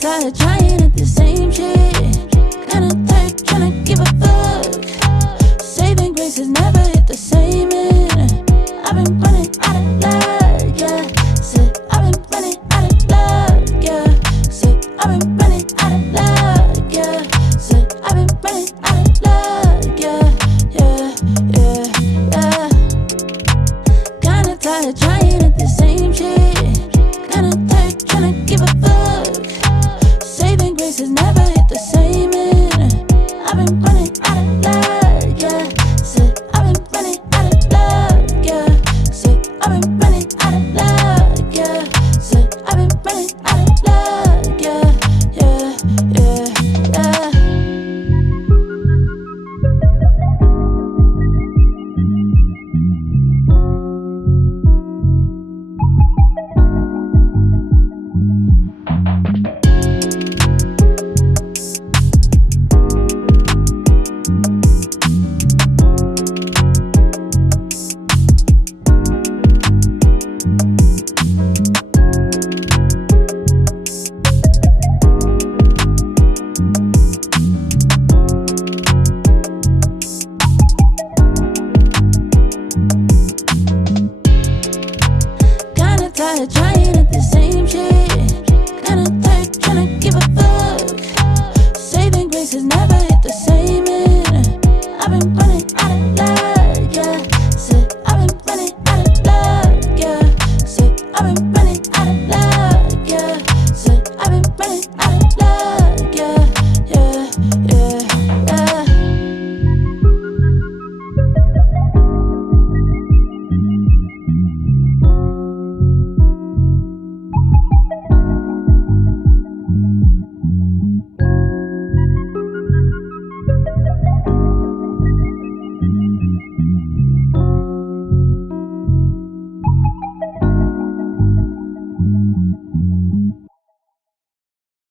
Tired trying at the same shit. Kinda tired tryna give a fuck. Saving grace has never hit the same end. I've been running out of luck, yeah. Said I've been running out of luck, yeah. Said I've been running out of luck, yeah. Said I've been running out of luck, yeah, yeah, yeah, yeah. Kinda tired trying at the same shit. Kinda tired tryna give a fuck. Saving grace has never hit the same end. I've been running out of luck, yeah. Said I've been running out of luck, yeah. Said I've been running out of luck, yeah. Said I've been running out of luck, yeah, yeah, yeah, yeah. Kinda tired trying at the same shit. Kinda tired tryna give a fuck.